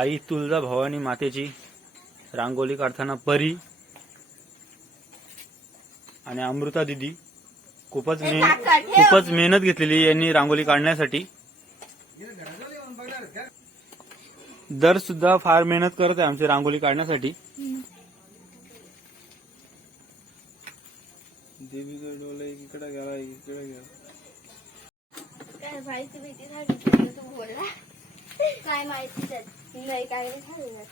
आई तुळजा भवानी मातेची रांगोळी काढताना परी आणि अमृता दिदी खूपच मेहनत घेतलेली यांनी रांगोळी काढण्यासाठी. दर सुद्धा फार मेहनत करत आहे आमची रांगोळी काढण्यासाठी. इकडे गेला काय माहिती भीती झाली तू बोलला काय माहिती नाही काय नाही.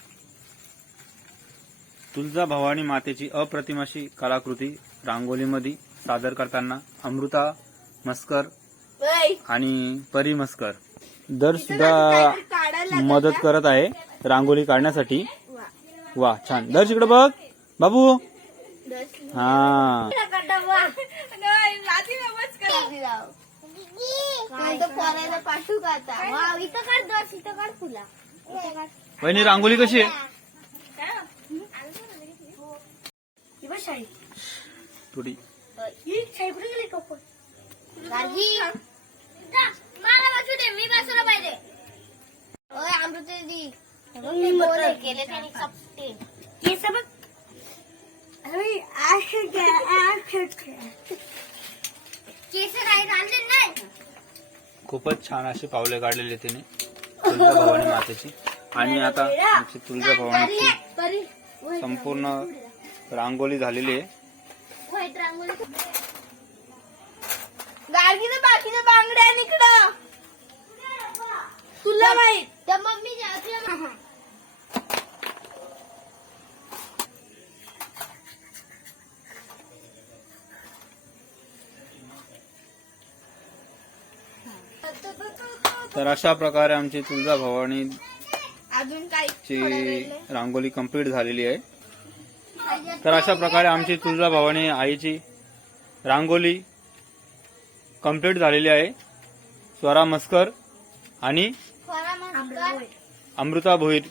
तुळजा भवानी मातेची अप्रतिम अशी कलाकृती रांगोळीमध्ये सादर करताना अमृता मस्कर आणि परी मस्कर दर सुद्धा मदत करत आहे रांगोळी काढण्यासाठी. वा छान. दर्श इकडे बघ बाबू. हा वहिनी रांगोळी कशी आहे? थोडी खूपच छान अशी पावले काढलेली तिने तुळजा भवानी मातेची. आणि आता आमची तुळजा भवानीची संपूर्ण रांगोळी झालेली आहे. बाकीच्या बांगड्या निकडं तुला माहित त्या मम्मी तर अशा प्रकारे आमची तुळजा भवानी अजून काय ची रांगोळी कंप्लीट झालेली आहे. तर अशा प्रकारे आमची तुळजा भवानी आईची रांगोळी कंप्लीट झालेली आहे. स्वरा मस्कर आणि अमृता भोईर